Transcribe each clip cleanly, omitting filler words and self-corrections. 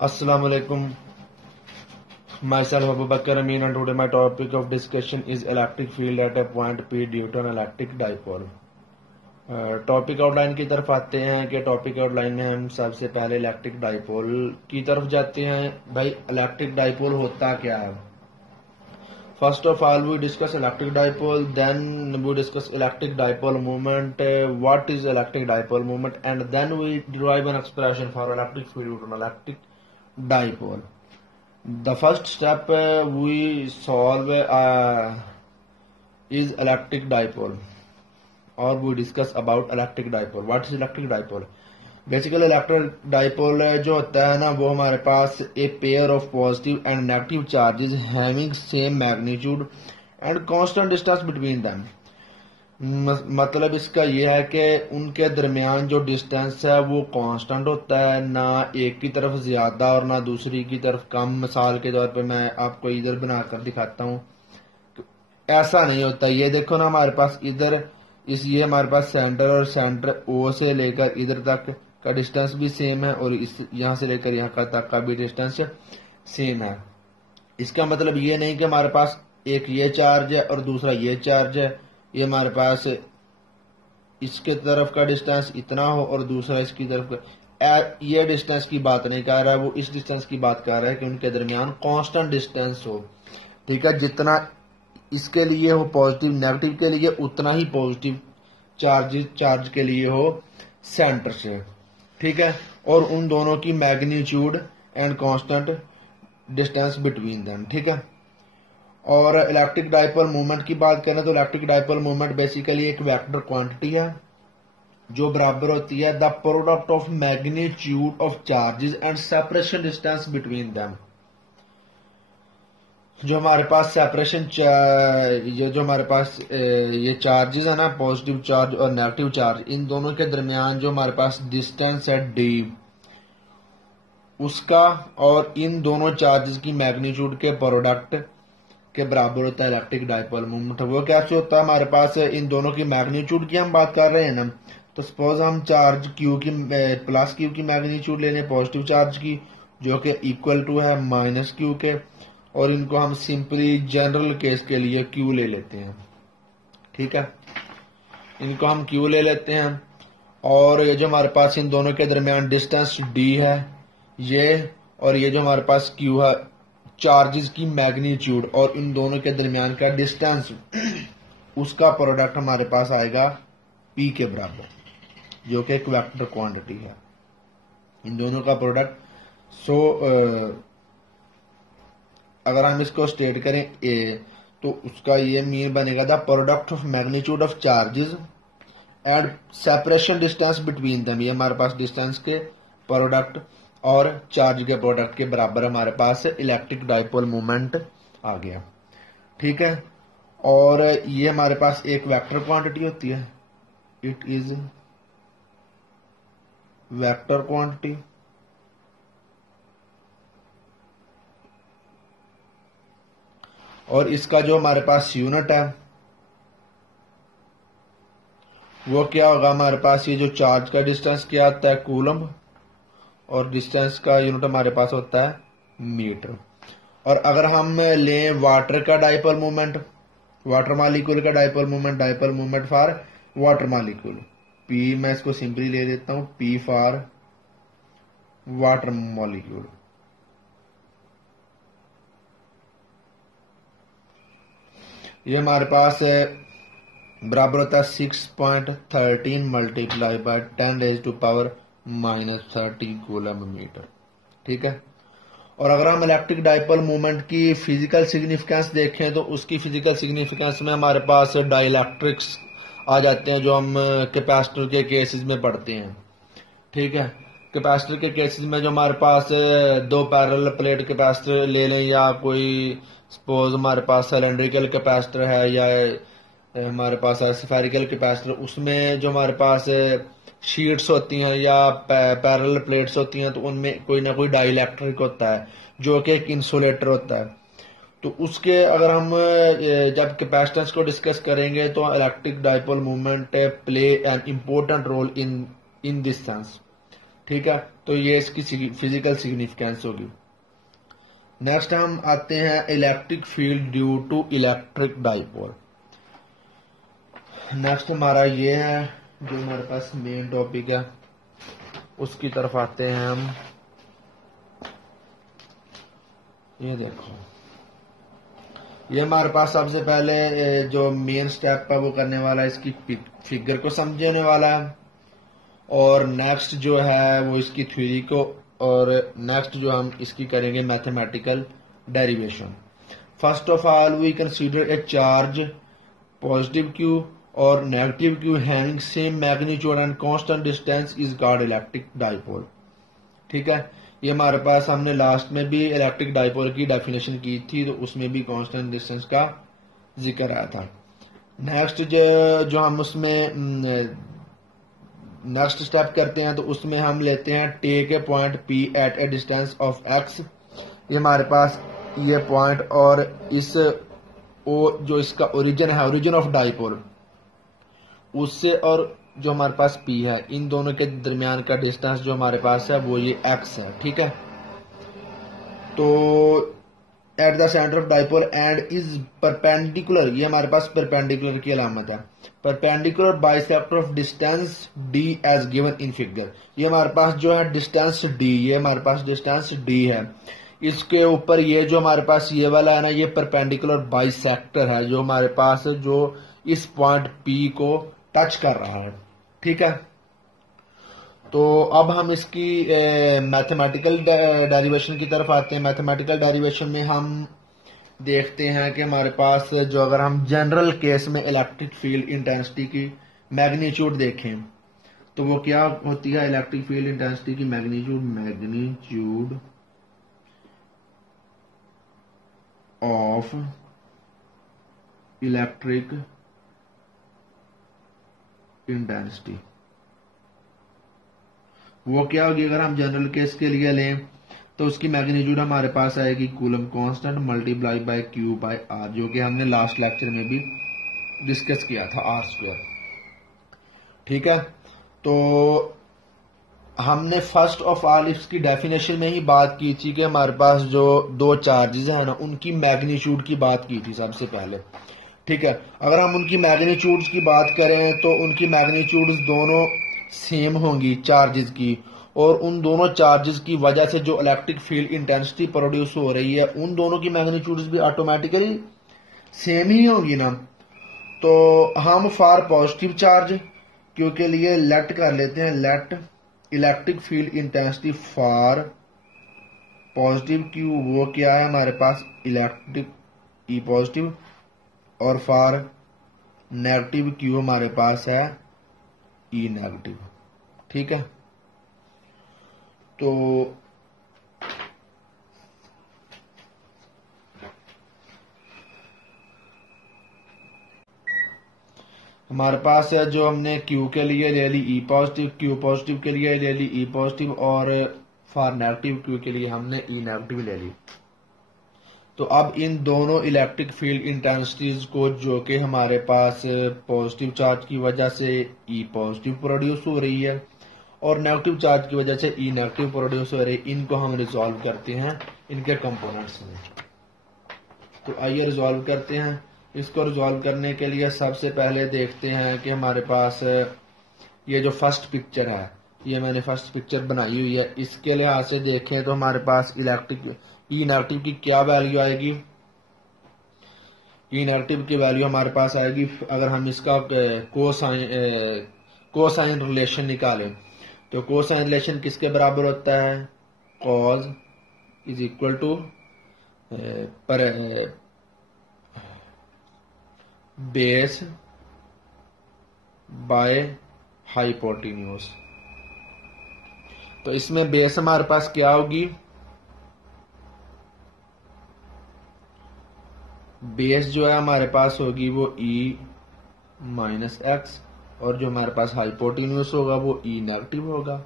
Assalamu alaikum. Myself Abu Bakr Amin, and today my topic of discussion is electric field at a point P due to an electric dipole. Topic outline की तरफ आते हैं कि topic outline में हम सबसे पहले electric dipole की तरफ जाते हैं। भाई इलेक्ट्रिक डाइपोल होता क्या है? First of all we discuss electric dipole, then we discuss electric dipole movement, what is electric dipole movement, and then we derive an expression for electric field on electric dipole. The first step we solve is electric dipole, or we discuss about electric dipole. What is electric dipole? Basically electric dipole जो होता है ना, वो हमारे पास a pair of positive and negative charges having same magnitude and constant distance between them. मतलब इसका ये है कि उनके दरमियान जो डिस्टेंस है वो कांस्टेंट होता है, ना एक की तरफ ज्यादा और ना दूसरी की तरफ कम। मिसाल के तौर पे मैं आपको इधर बनाकर दिखाता हूँ, ऐसा नहीं होता। ये देखो ना, हमारे पास इधर ये हमारे पास सेंटर और सेंटर ओ से लेकर इधर तक का डिस्टेंस भी सेम है, और इस यहाँ से लेकर यहाँ तक का भी डिस्टेंस सेम है। इसका मतलब ये नहीं कि हमारे पास एक ये चार्ज है और दूसरा ये चार्ज है, ये हमारे पास इसके तरफ का डिस्टेंस इतना हो और दूसरा इसकी तरफ का, ये डिस्टेंस की बात नहीं कर रहा है, वो इस डिस्टेंस की बात कर रहा है कि उनके दरमियान कांस्टेंट डिस्टेंस हो। ठीक है, जितना इसके लिए हो पॉजिटिव नेगेटिव के लिए, उतना ही पॉजिटिव चार्ज के लिए हो सेंटर से। ठीक है, और उन दोनों की magnitude and constant distance between them. ठीक है, और इलेक्ट्रिक डाइपोल मूवमेंट की बात करें तो इलेक्ट्रिक डाइपोल मूवमेंट बेसिकली एक वेक्टर क्वांटिटी है जो बराबर होती है the product of magnitude of charges and separation distance between them. जो हमारे पास सेपरेशन जो हमारे पास ये चार्जेस है ना, पॉजिटिव चार्ज और नेगेटिव चार्ज, इन दोनों के दरमियान जो हमारे पास डिस्टेंस है डी, उसका और इन दोनों चार्जेस की मैग्नीट्यूड के प्रोडक्ट के बराबर होता है इलेक्ट्रिक डाइपोल मूवमेंट। वो कैसे होता है? हमारे पास इन दोनों की मैग्नीट्यूड की हम बात कर रहे हैं ना, तो सपोज हम चार्ज क्यू की प्लस क्यू की मैग्नीट्यूड ले लें, पॉजिटिव चार्ज की, जो कि इक्वल टू है माइनस क्यू के, और इनको हम सिंपली जनरल केस के लिए क्यू ले लेते हैं। ठीक है, इनको हम क्यू ले लेते हैं, और ये जो हमारे पास इन दोनों के दरमियान डिस्टेंस डी है ये, और ये जो हमारे पास क्यू है चार्जेस की मैग्नीट्यूड और इन दोनों के दरमियान का डिस्टेंस, उसका प्रोडक्ट हमारे पास आएगा पी के बराबर, जो कि एक वेक्टर क्वांटिटी है। इन दोनों का प्रोडक्ट अगर हम इसको स्टेट करें ए, तो उसका ये मीन बनेगा the product of magnitude of charges and separation distance between them. ये हमारे पास डिस्टेंस के प्रोडक्ट और चार्ज के प्रोडक्ट के बराबर हमारे पास इलेक्ट्रिक डाइपोल मूवमेंट आ गया। ठीक है, और ये हमारे पास एक वेक्टर क्वांटिटी होती है, इट इज वेक्टर क्वांटिटी, और इसका जो हमारे पास यूनिट है वो क्या होगा? हमारे पास ये जो चार्ज का डिस्टेंस क्या आता है, कूलम, और डिस्टेंस का यूनिट हमारे पास होता है मीटर। और अगर हम लें वाटर का डाइपोल मूवमेंट, वाटर मॉलिक्यूल का dipole movement for water molecule, P, मैं इसको सिंपली ले लेता हूं, पी फॉर वाटर मॉलिक्यूल। ये हमारे पास बराबर होता है 6.13 मल्टीप्लाई बाय 10⁻⁻³ कूलम मीटर। ठीक है, और अगर हम इलेक्ट्रिक डाइपोल मूवमेंट की फिजिकल सिग्निफिकेंस देखें तो उसकी फिजिकल सिग्निफिकेंस में हमारे पास डाइलेक्ट्रिक्स आ जाते हैं, जो हम कैपेसिटर के केसेस में पढ़ते हैं। ठीक है, कैपेसिटर के केसेस में जो हमारे पास दो पैरेलल प्लेट कैपेसिटर ले लें, या कोई सपोज हमारे पास सिलेंड्रिकल कैपेसिटर है या हमारे पास स्फेरिकल कैपेसिटर, उसमें जो हमारे पास शीट्स होती हैं या पैरेलल प्लेट्स होती हैं, तो उनमें कोई ना कोई डाइलेक्ट्रिक होता है जो कि एक इंसुलेटर होता है। तो उसके अगर हम जब कैपेसिटेंस को डिस्कस करेंगे तो electric dipole movement play an important role in this sense. ठीक है, तो ये इसकी फिजिकल सिग्निफिकेंस होगी। नेक्स्ट हम आते हैं electric field due to electric dipole. Next हमारा ये है जो हमारे पास मेन टॉपिक है, उसकी तरफ आते हैं हम। ये देखो, ये हमारे पास सबसे पहले जो मेन स्टेप है वो करने वाला है, इसकी फिगर को समझने वाला है, और नेक्स्ट जो है वो इसकी थ्योरी को, और नेक्स्ट जो हम इसकी करेंगे mathematical derivation. First of all we consider a charge positive Q और negative Q having same magnitude and constant distance is called electric dipole. ठीक है, ये हमारे पास हमने लास्ट में भी इलेक्ट्रिक डाइपोल की डेफिनेशन की थी, तो उसमें भी कांस्टेंट डिस्टेंस का जिक्र आया था। नेक्स्ट जो हम उसमें नेक्स्ट स्टेप करते हैं, तो उसमें हम लेते हैं take a point P at a distance of X. ये हमारे पास ये पॉइंट और इस जो इसका ओरिजिन है, ओरिजिन ऑफ डाइपोल, उससे और जो हमारे पास P है, इन दोनों के दरमियान का डिस्टेंस जो हमारे पास है वो ये x है। ठीक है, तो at the centre of dipole and is perpendicular, ये हमारे पास परपेंडिकुलर की अलामत है, perpendicular bisector of distance d as given in figure. ये हमारे पास जो है डिस्टेंस d, ये हमारे पास डिस्टेंस d है, इसके ऊपर ये जो हमारे पास ये वाला है ना, ये परपेंडिकुलर बाइसेक्टर है जो हमारे पास जो इस पॉइंट P को टच कर रहा है। ठीक है, तो अब हम इसकी मैथमेटिकल डेरिवेशन की तरफ आते हैं। मैथमेटिकल डेरिवेशन में हम देखते हैं कि हमारे पास जो, अगर हम जनरल केस में इलेक्ट्रिक फील्ड इंटेंसिटी की मैग्नीट्यूड देखें तो वो क्या होती है, इलेक्ट्रिक फील्ड इंटेंसिटी की मैग्नीट्यूड ऑफ इलेक्ट्रिक इंटेंसिटी, वो क्या होगी अगर हम जनरल केस के लिए लें तो उसकी मैग्नीट्यूड हमारे पास आएगी coulomb constant multiply by Q by R, जो कि हमने लास्ट लेक्चर में भी डिस्कस किया था, आर स्क्वायर। ठीक है, तो हमने फर्स्ट ऑफ ऑल इसकी डेफिनेशन में ही बात की थी कि हमारे पास जो दो चार्जेस हैं ना, उनकी मैग्नीट्यूड की बात की थी सबसे पहले। ठीक है, अगर हम उनकी मैग्नीट्यूड्स की बात करें तो उनकी मैग्नीट्यूड्स दोनों सेम होंगी चार्जेस की, और उन दोनों चार्जेस की वजह से जो इलेक्ट्रिक फील्ड इंटेंसिटी प्रोड्यूस हो रही है, उन दोनों की मैग्नीट्यूड्स भी ऑटोमेटिकली सेम ही होगी ना। तो हम फॉर पॉजिटिव चार्ज क्यू के लिए लेट कर लेते हैं, let electric field intensity for positive Q, वो क्या है हमारे पास इलेक्ट्रिक ई पॉजिटिव, और फॉर नेगेटिव क्यू हमारे पास है ई नेगेटिव। ठीक है, तो हमारे पास है जो हमने क्यू के लिए ले ली ई पॉजिटिव, क्यू पॉजिटिव के लिए ले ली ई पॉजिटिव, और फॉर नेगेटिव क्यू के लिए हमने ई नेगेटिव ले ली। तो अब इन दोनों इलेक्ट्रिक फील्ड इंटेंसिटीज को, जो कि हमारे पास पॉजिटिव चार्ज की वजह से ई पॉजिटिव प्रोड्यूस हो रही है और नेगेटिव चार्ज की वजह से ई नेगेटिव प्रोड्यूस हो रही है, इनको हम रिजॉल्व करते हैं इनके कंपोनेंट्स में। तो आइए रिजॉल्व करते हैं। इसको रिजॉल्व करने के लिए सबसे पहले देखते हैं कि हमारे पास ये जो फर्स्ट पिक्चर है, ये मैंने फर्स्ट पिक्चर बनाई हुई है, इसके लिहाज से देखें तो हमारे पास इलेक्ट्रिक ई नेगेटिव की क्या वैल्यू आएगी। ई नेगेटिव की वैल्यू हमारे पास आएगी, अगर हम इसका कोसाइन रिलेशन निकालें तो कोसाइन रिलेशन किसके बराबर होता है, cos is equal to base by hypotenuse. तो इसमें बेस हमारे पास क्या होगी, बेस जो है हमारे पास होगी वो e माइनस एक्स, और जो हमारे पास हाइपोटेन्यूस होगा वो e नेगेटिव होगा।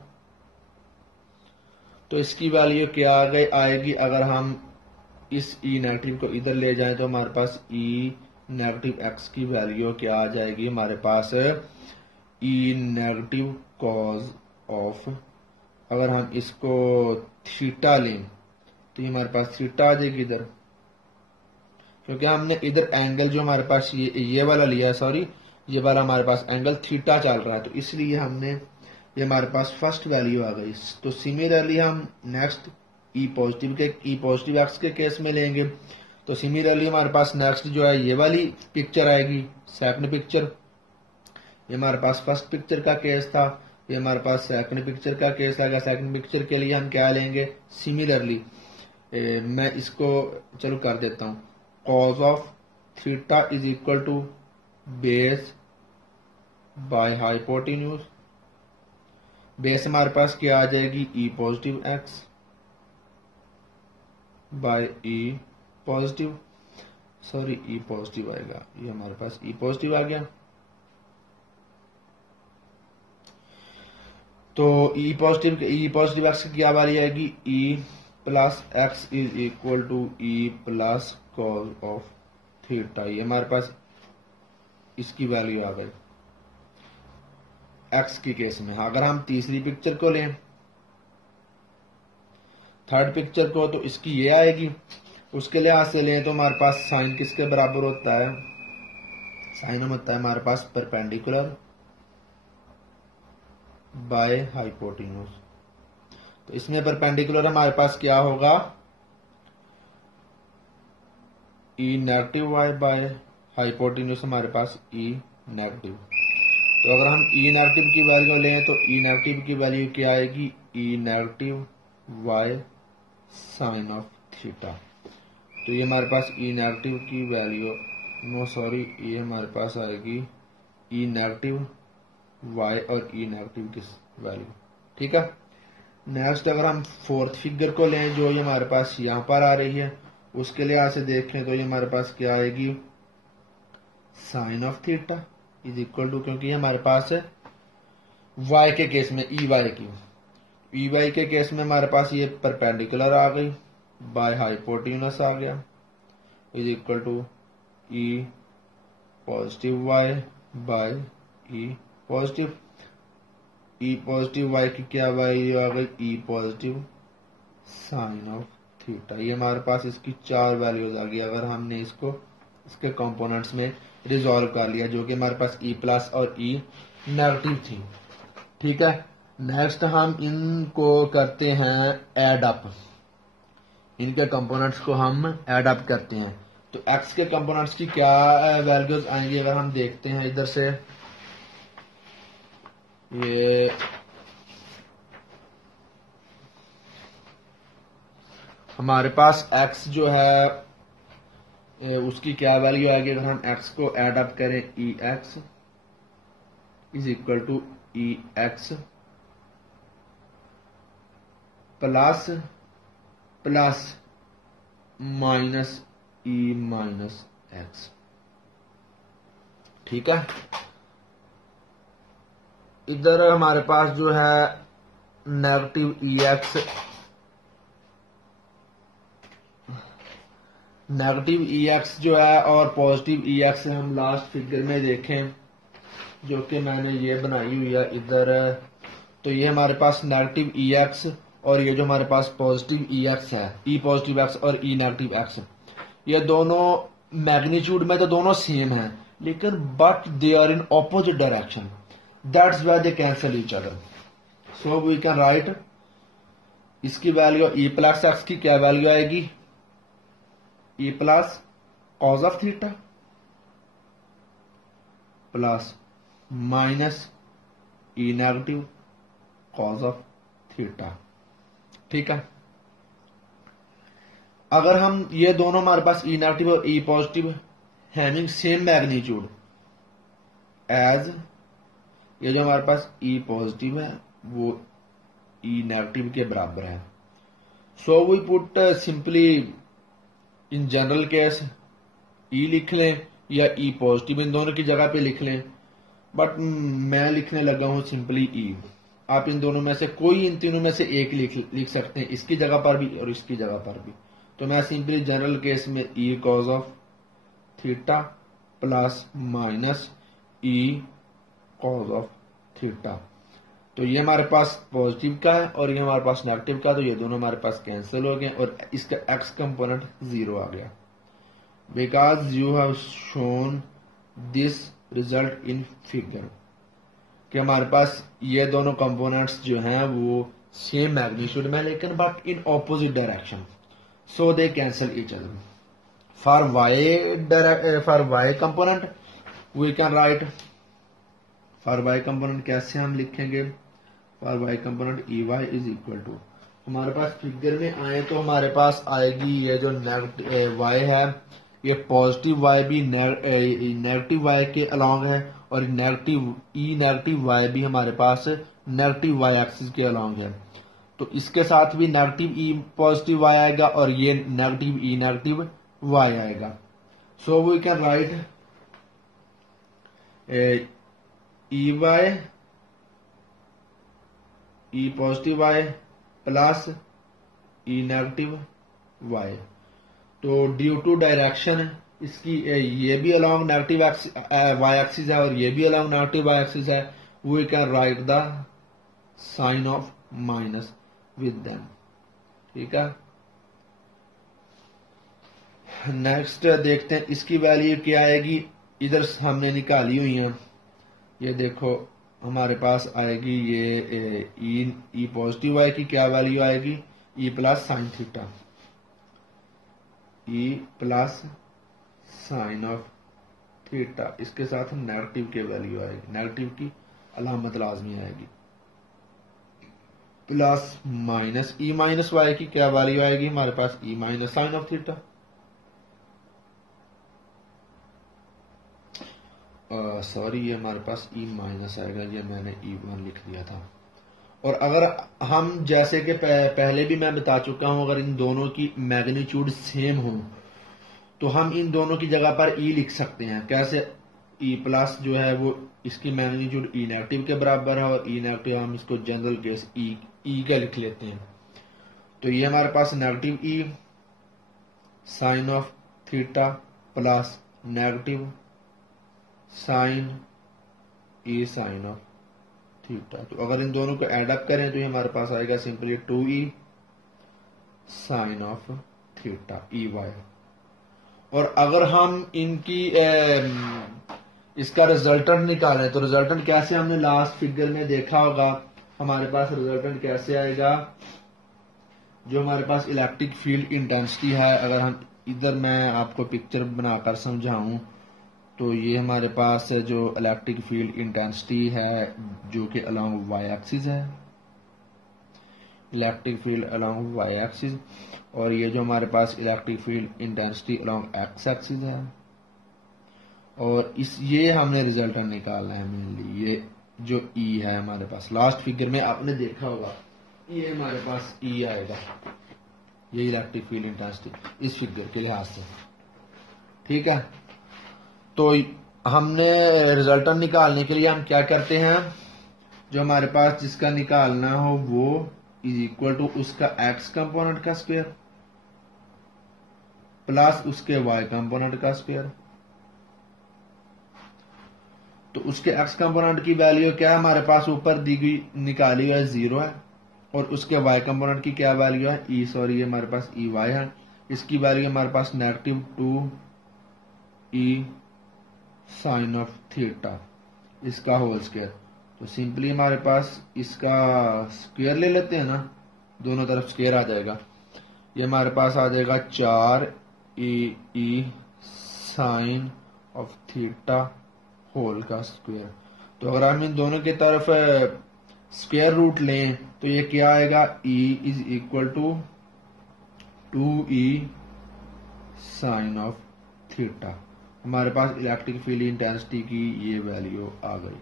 तो इसकी वैल्यू क्या आएगी, अगर हम इस e नेगेटिव को इधर ले जाएं तो हमारे पास e नेगेटिव एक्स की वैल्यू क्या आ जाएगी, हमारे पास e नेगेटिव कॉज ऑफ अगर हम इसको थीटा लें तो ये हमारे पास थीटा आ जाएगी इधर, क्योंकि हमने इधर एंगल जो हमारे पास ये वाला लिया है, सॉरी ये वाला हमारे पास एंगल थीटा चल रहा है, तो इसलिए हमने ये हमारे पास फर्स्ट वैल्यू आ गई। तो सिमिलरली हम नेक्स्ट ई पॉजिटिव एक्स के केस में लेंगे, तो सिमिलरली हमारे पास नेक्स्ट जो है ये वाली पिक्चर आएगी, सेकंड पिक्चर। ये हमारे पास फर्स्ट पिक्चर का केस था, ये हमारे पास सेकंड पिक्चर का केस आएगा। सेकंड पिक्चर के लिए हम क्या लेंगे, सिमिलरली मैं इसको चलो कर देता हूं, cos of theta is equal to base by hypotenuse. Base हमारे पास क्या आ जाएगी, E positive X by E positive, sorry E positive आएगा, ये हमारे पास ई पॉजिटिव आ गया। तो ई पॉजिटिव एक्स की क्या वैल्यू आएगी, E plus X is equal to E plus cos of theta. ये हमारे पास इसकी वैल्यू आ गई एक्स के केस में। अगर हम तीसरी पिक्चर को लें, थर्ड पिक्चर को, तो इसकी ये आएगी। उसके लिहाज से लें तो हमारे पास साइन किसके बराबर होता है, साइन होता है हमारे पास परपेंडिकुलर बाय हाइपोटेन्यूज। तो इसमें परपेंडिकुलर हमारे पास क्या होगा, ई नेगेटिव वाई बाय हाइपोटेन्यूज हमारे पास ई नेगेटिव। तो अगर हम ई नेगेटिव की वैल्यू लें तो ई नेगेटिव की वैल्यू क्या आएगी, E negative Y sine of theta. तो ये हमारे पास ई नेगेटिव की वैल्यू, नो सॉरी, ये हमारे पास आएगी ई नेगेटिव वाई और ई नेगेटिव की वैल्यू। ठीक है। नेक्स्ट अगर हम फोर्थ फिगर को लें जो ये हमारे पास यहां पर आ रही है, उसके लिहाज से देखें तो ये हमारे पास क्या आएगी, sine of theta is equal to, क्योंकि हमारे पास है वाई के केस में ई वाई के केस में हमारे पास ये परपेंडिकुलर आ गई बाय हाइपोटेन्यूस आ गया, is equal to E positive Y by E positive Y की क्या वैल्यू आ गई, E positive sine of theta. ये हमारे पास इसकी चार वैल्यूज आ गई अगर हमने इसको इसके कंपोनेंट्स में रिजॉल्व कर लिया, जो कि हमारे पास ई प्लस और ई नेगेटिव थी। ठीक है। नेक्स्ट हम इनको करते हैं एड अप, इनके कंपोनेंट्स को हम एड अप करते हैं। तो एक्स के कंपोनेंट्स की क्या वैल्यूज आएंगी, अगर हम देखते हैं इधर से, ये हमारे पास x जो है उसकी क्या वैल्यू आएगी, अगर हम x को ऐड अप करें, E X is equal to E X plus plus minus E minus X. ठीक है। इधर हमारे पास जो है नेगेटिव ई एक्स जो है और पॉजिटिव ई एक्स हम लास्ट फिगर में देखें, जो कि मैंने ये बनाई हुई है इधर, तो ये हमारे पास नेगेटिव ई एक्स और ये जो हमारे पास पॉजिटिव ई एक्स है, ई पॉजिटिव एक्स और ई नेगेटिव एक्स, ये दोनों मैग्नीट्यूड में तो दोनों सेम हैं, लेकिन but they are in opposite direction, that's why they cancel each other. So we can write, इसकी वैल्यू ई प्लस एक्स की क्या वैल्यू आएगी, E plus cos of theta plus minus E negative cos of theta. ठीक है। अगर हम ये दोनों हमारे पास ई नेगेटिव और E positive having same magnitude as, ये जो हमारे पास ई पॉजिटिव है वो ई नेगेटिव के बराबर है, so we put simply in general case E लिख लें या ई पॉजिटिव, इन दोनों की जगह पे लिख लें, बट मैं लिखने लगा हूं सिंपली ई। आप इन दोनों में से कोई इन तीनों में से एक लिख सकते हैं, इसकी जगह पर भी और इसकी जगह पर भी। तो मैं सिंपली जनरल केस में E cos of theta plus minus E cos of theta, तो ये हमारे पास पॉजिटिव का है और ये हमारे पास नेगेटिव का, तो ये दोनों हमारे पास कैंसिल हो गए और इसका एक्स कंपोनेंट 0 आ गया। Because you have shown this result in figure, कि हमारे पास ये दोनों कंपोनेंट्स जो हैं वो सेम मैग्नीट्यूड में लेकिन but in opposite direction, so they cancel each other. For Y component we can write, for Y component कैसे हम लिखेंगे, for Y component E Y is equal to, हमारे पास फिगर में आए तो हमारे पास आएगी ये जो वाई है, ये पॉजिटिव वाई भी नेगेटिव वाई के अलोंग है और नेगेटिव वाई भी हमारे पास नेगेटिव वाई एक्सिस के अलोंग है। तो इसके साथ भी नेगेटिव ई पॉजिटिव वाई आएगा और ये नेगेटिव ई नेगेटिव वाई आएगा। So we can write E Y E positive Y plus E negative Y. तो ड्यू टू डायरेक्शन इसकी ये भी अलोंग नेगेटिव वाई एक्सिस है और ये भी अलोंग नेगेटिव वाई एक्सिस है, we can write the sign of minus with them. ठीक है, नेक्स्ट देखते हैं इसकी वैल्यू क्या आएगी। इधर हमने निकाली हुई है, ये देखो हमारे पास आएगी ये ई पॉजिटिव वाई की क्या वैल्यू आएगी, E plus sine theta, E plus sign of theta, इसके साथ नेगेटिव के वैल्यू आएगी, नेगेटिव की अलामत लाजमी आएगी, plus minus E minus Y की क्या वैल्यू आएगी हमारे पास, E minus sine of theta. Sorry ये हमारे पास ई माइनस आएगा, ये मैंने ई वन लिख दिया था। और अगर हम जैसे कि पहले भी मैं बता चुका हूं, अगर इन दोनों की मैग्नीट्यूड सेम हो तो हम इन दोनों की जगह पर ई लिख सकते हैं। कैसे, ई प्लस जो है वो इसकी मैग्नीट्यूड ई नेगेटिव के बराबर है और ई नेगेटिव हम इसको जनरल केस ई का लिख लेते हैं। तो ये हमारे पास negative E sine of theta plus negative sine E sine of theta. तो अगर इन दोनों को एड अप करें तो ये हमारे पास आएगा simply 2e sine of theta E Y. और अगर हम इनकी इसका रिजल्टेंट निकालें तो रिजल्टेंट कैसे, हमने लास्ट फिगर में देखा होगा हमारे पास रिजल्टेंट कैसे आएगा। जो हमारे पास इलेक्ट्रिक फील्ड इंटेंसिटी है, अगर हम इधर मैं आपको पिक्चर बनाकर समझाऊं तो ये हमारे पास जो इलेक्ट्रिक फील्ड इंटेंसिटी है जो कि अलोंग वाई एक्सिस है, electric field along Y axis, और ये जो हमारे पास electric field intensity along X axis है। और ये हमने रिजल्टेंट निकालना है मेनली, ये जो ई है हमारे पास लास्ट फिगर में आपने देखा होगा, ये हमारे पास ई आएगा, ये इलेक्ट्रिक फील्ड इंटेंसिटी इस फिगर के लिहाज से। ठीक है, तो हमने रिजल्टेंट निकालने के लिए हम क्या करते हैं, जो हमारे पास जिसका निकालना हो वो इज इक्वल टू उसका एक्स कंपोनेंट का स्क्वायर प्लस उसके वाई कंपोनेंट का स्क्वायर। तो उसके एक्स कंपोनेंट की वैल्यू क्या है हमारे पास ऊपर दी गई निकाली हुई है 0 है, और उसके वाई कंपोनेंट की क्या वैल्यू है, ई सॉरी ये हमारे पास ई वाई है, इसकी वैल्यू हमारे पास negative 2e sine of theta इसका होल स्क्वायर। तो सिंपली हमारे पास इसका स्क्वायर ले लेते हैं ना, दोनों तरफ स्क्वायर आ जाएगा, ये हमारे पास आ जाएगा 4e sine of theta whole का स्क्वायर। तो अगर हम इन दोनों की तरफ स्क्वायर रूट लें तो ये क्या आएगा, e is equal to 2e sine of theta. हमारे पास इलेक्ट्रिक फील्ड इंटेंसिटी की ये वैल्यू आ गई।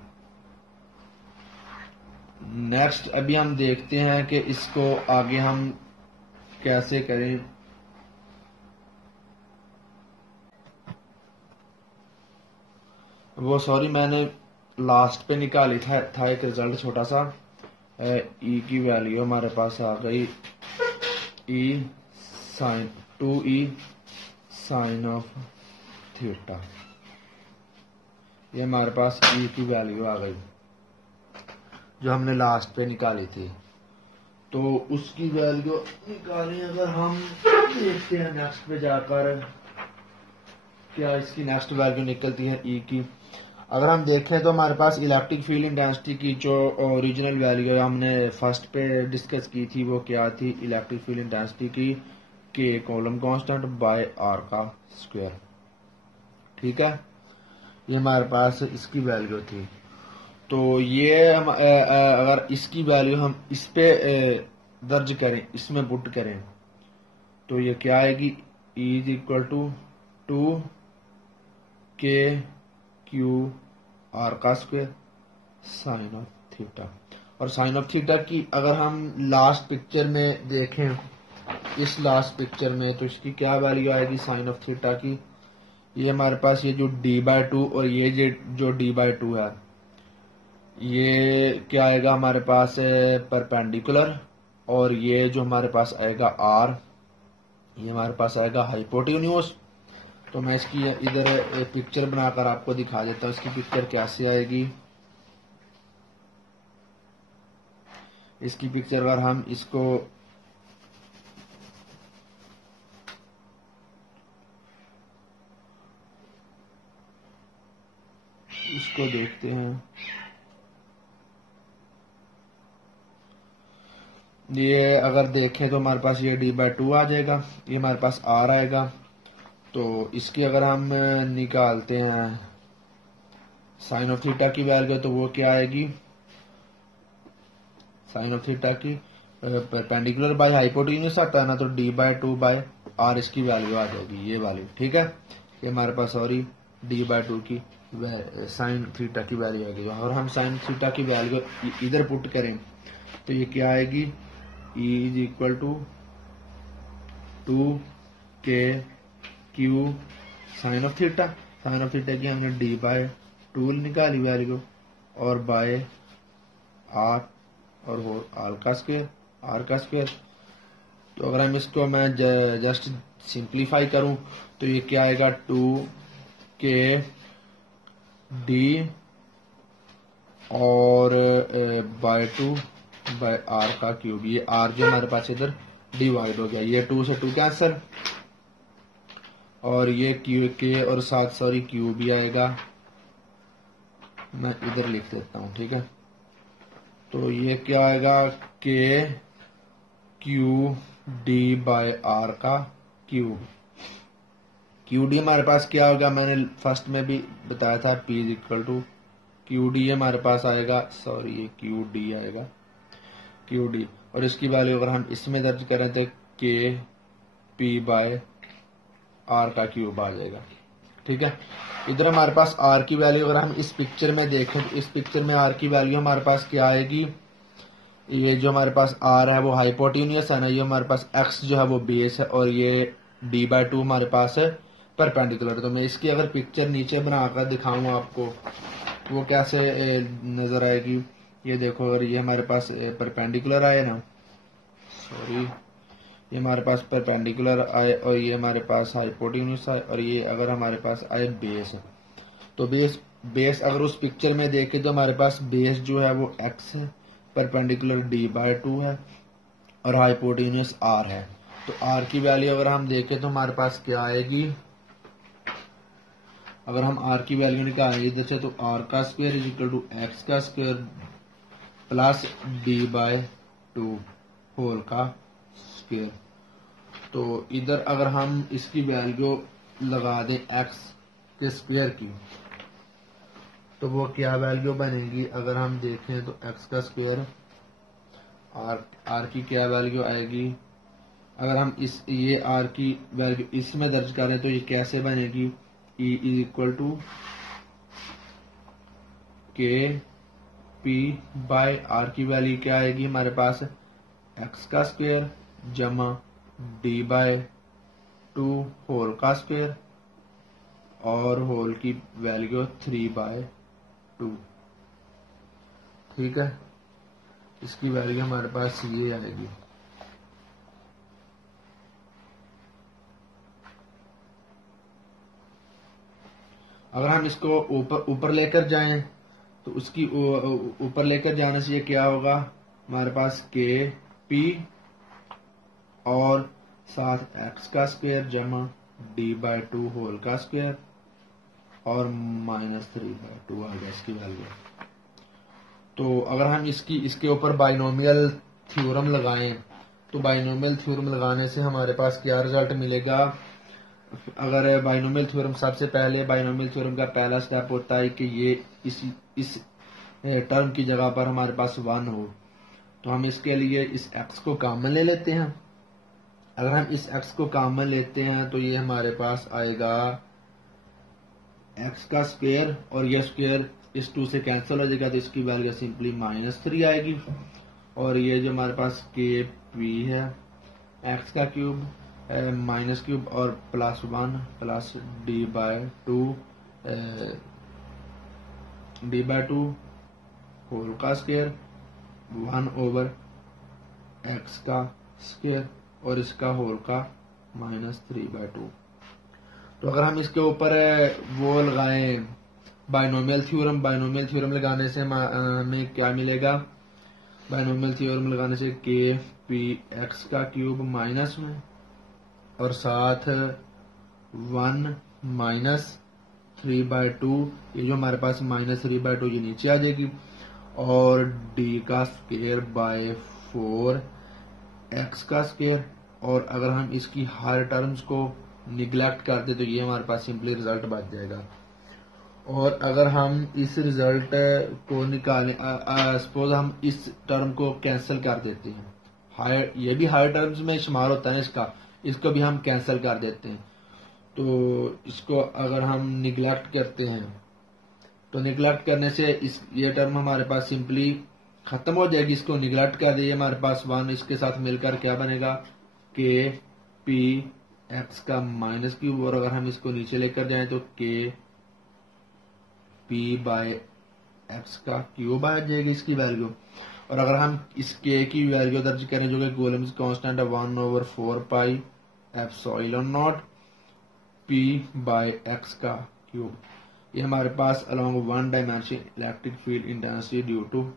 नेक्स्ट अभी हम देखते हैं कि इसको आगे हम कैसे करें। वो सॉरी मैंने लास्ट पे निकाली था एक रिजल्ट छोटा सा, ई की वैल्यू हमारे पास आ गई E sine 2e sine of theta, ये हमारे पास ई की वैल्यू आ गई। जो हमने लास्ट पे निकाली थी, तो उसकी वैल्यू निकालें। अगर हम देखते हैं नेक्स्ट पे जाकर क्या इसकी नेक्स्ट वैल्यू निकलती है ई की। अगर हम देखें तो हमारे पास इलेक्ट्रिक फील्ड इंटेंसिटी की जो ओरिजिनल वैल्यू हमने फर्स्ट पे डिस्कस की थी वो क्या थी, इलेक्ट्रिक फील्ड इंटेंसिटी की के कॉलम कांस्टेंट बाय आर का स्क्वायर। ठीक है, ये हमारे पास इसकी वैल्यू थी। तो ये हम अगर इसकी वैल्यू हम इस पे दर्ज करें, इसमें पुट करें, तो ये क्या आएगी, E is equal to 2 k Q R का स्क्वायर साइन ऑफ थीटा। और साइन ऑफ थीटा की अगर हम लास्ट पिक्चर में देखें, इस लास्ट पिक्चर में, तो इसकी क्या वैल्यू आएगी साइन ऑफ थीटा की। ये हमारे पास ये जो d/2 और ये जो d/2 है, ये क्या आएगा हमारे पास परपेंडिकुलर, और ये जो हमारे पास आएगा r, ये हमारे पास आएगा हाइपोटेन्यूज। तो मैं इसकी इधर पिक्चर बनाकर आपको दिखा देता हूँ, इसकी पिक्चर कैसे आएगी। इसकी पिक्चर अगर हम इसको देखते हैं, ये अगर देखें तो हमारे पास ये d/2 आ जाएगा, ये हमारे पास r आएगा। तो इसकी अगर हम निकालते हैं साइन ऑफ थीटा की वैल्यू, तो वो क्या आएगी, साइन ऑफ थीटा की परपेंडिकुलर बाय हाइपोटेन्यूज आता है ना, तो d/2 बाय r इसकी वैल्यू आ जाएगी, ये वैल्यू। ठीक है, ये हमारे पास सॉरी d/2 की साइन थीटा की वैल्यू आ गई। और हम साइन थीटा की वैल्यू इधर पुट करें तो ये क्या आएगी, E is equal to 2k Q sine of theta. Sine of theta की हमने d/2 निकाली वैल्यू, और बाय r और वो r का स्क्वायर। तो अगर हम इसको मैं जस्ट सिंप्लीफाई करूं तो ये क्या आएगा, 2k d और बाय 2 बाय r का क्यूब। ये r जो हमारे पास इधर डिवाइड हो गया, ये 2 से 2 कैंसल, और ये क्यू के और साथ सॉरी क्यू भी आएगा, मैं इधर लिख देता हूं। ठीक है, तो ये क्या आएगा, के क्यू डी बाय आर का क्यूब। क्यू डी हमारे पास क्या होगा, मैंने फर्स्ट में भी बताया था, P is equal to Q D हमारे पास आएगा, सॉरी ये क्यू डी आएगा, क्यू डी, और इसकी वैल्यू अगर हम इसमें दर्ज करें तो के पी बाय आर का क्यूब आ जाएगा। ठीक है, इधर हमारे पास आर की वैल्यू अगर हम इस पिक्चर में देखें तो इस पिक्चर में आर की वैल्यू हमारे पास क्या आएगी, ये जो हमारे पास आर है वो हाइपोटेन्यूस है ना, ये हमारे पास एक्स जो है वो बेस है, और ये d/2 हमारे पास है परपेंडिकुलर। तो मैं इसकी अगर पिक्चर नीचे बनाकर दिखाऊं आपको वो कैसे नजर आएगी, ये देखो, अगर ये हमारे पास परपेंडिकुलर आए ना, सॉरी ये हमारे पास परपेंडिकुलर आए, और ये हमारे पास हाइपोटेन्यूस आए, और ये अगर हमारे पास आए बेस है, तो बेस अगर उस पिक्चर में देखें तो हमारे पास बेस जो है वो x है, परपेंडिकुलर d/2 है, और हाइपोटेन्यूस r है। तो r की वैल्यू अगर हम देखें तो हमारे पास क्या आएगी, अगर हम r की वैल्यू निकालेंगे इधर से, तो r का square is equal to x का स्क्वायर प्लस d/2 होल का स्क्वायर। तो इधर अगर हम इसकी वैल्यू लगा दें x के स्क्वायर की, तो वो क्या वैल्यू बनेगी, अगर हम देखें तो x का स्क्वायर r की क्या वैल्यू आएगी, अगर हम ये r की वैल्यू इसमें दर्ज करें तो ये कैसे बनेगी, E इज इक्वल टू के पी बाय आर की वैल्यू क्या आएगी हमारे पास, x का स्क्वायर जमा d/2 होल का स्क्वायर, और होल की वैल्यू 3/2। ठीक है, इसकी वैल्यू हमारे पास ये आएगी। अगर हम इसको ऊपर लेकर जाएं तो उसकी ऊपर लेकर जाने से ये क्या होगा, हमारे पास के पी और साथ एक्स का स्क्वायर जमा d/2 होल का स्क्वायर और -3/2 आ गया इसकी वैल्यू। तो अगर हम इसके ऊपर बाइनोमियल थ्योरम लगाएं तो बाइनोमियल थ्योरम लगाने से हमारे पास क्या रिजल्ट मिलेगा। अगर बाइनोमियल थ्योरम, सबसे पहले बाइनोमियल थ्योरम का पहला स्टेप होता है कि ये इस टर्म की जगह पर हमारे पास 1 हो, तो हम इसके लिए इस x को कॉमन ले लेते हैं। अगर हम इस x को कॉमन लेते हैं तो ये हमारे पास आएगा x का स्क्वायर और ये स्क्वायर इस 2 से कैंसिल हो जाएगा, तो इसकी वैल्यू सिंपली -3 आएगी। और ये जो हमारे पास के पी है x का क्यूब माइनस क्यूब और +1 प्लस d/2 होल का स्क्वायर 1/x का स्क्वायर और इसका होल का -3/2। तो अगर हम इसके ऊपर वो लगाएं बाइनोमियल थ्योरम लगाने से हमें क्या मिलेगा। बाइनोमियल थ्योरम लगाने से के पी एक्स का क्यूब माइनस में और साथ 1 -3/2, ये जो हमारे पास -3/2 ये नीचे आ जाएगी और d का स्क्वायर बाय 4 x का स्क्वायर। और अगर हम इसकी हर टर्म्स को निगलेक्ट कर दे तो ये हमारे पास सिंपली रिजल्ट बच जाएगा। और अगर हम इस रिजल्ट को निकालें, सपोज हम इस टर्म को कैंसिल कर देते हैं, हायर, ये भी हायर टर्म्स में शुमार होता है इसको भी हम कैंसिल कर देते हैं। तो इसको अगर हम निगलेक्ट करते हैं तो निगलेक्ट करने से ये टर्म हमारे पास सिंपली खत्म हो जाएगी। इसको निगलेक्ट कर दिए, हमारे पास 1 इसके साथ मिलकर क्या बनेगा, के पी एक्स का माइनस क्यूब। और अगर हम इसको नीचे लेकर जाएं तो के पी बाय एक्स का क्यूब आ जाएगी इसकी वैल्यू। और अगर हम इस के की वैल्यू दर्ज करें जो कि कूलम्स कांस्टेंट है 1/4 pi epsilon naught P by X का क्यूब, ये हमारे पास along 1 dimension electric field intensity due to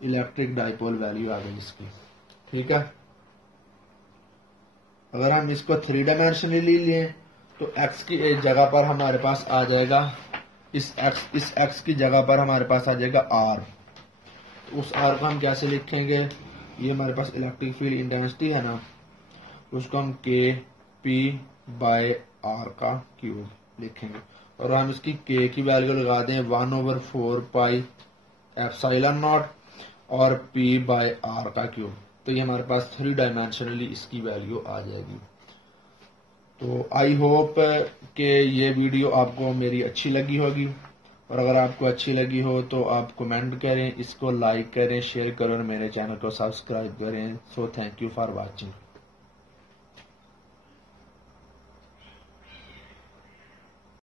electric dipole value आ गई इसकी। ठीक है, अगर हम इसको 3 डायमेंशनली लें तो x की जगह पर हमारे पास आ जाएगा, इस x की जगह पर हमारे पास आ जाएगा r। तो उस r को हम कैसे लिखेंगे, ये हमारे पास इलेक्ट्रिक फील्ड इंटेंसिटी है ना, उसको हम के पी बाय आर का क्यूब लिखेंगे। और हम इसकी k की वैल्यू लगा दें 1/4 पाई एप्सिलॉन नॉट और p बाय आर का क्यूब, तो ये हमारे पास 3 डायमेंशनली इसकी वैल्यू आ जाएगी। तो आई होप कि ये वीडियो आपको मेरी अच्छी लगी होगी, और अगर आपको अच्छी लगी हो तो आप कमेंट करें, इसको लाइक करें, शेयर करें और मेरे चैनल को सब्सक्राइब करें। So thank you for watching.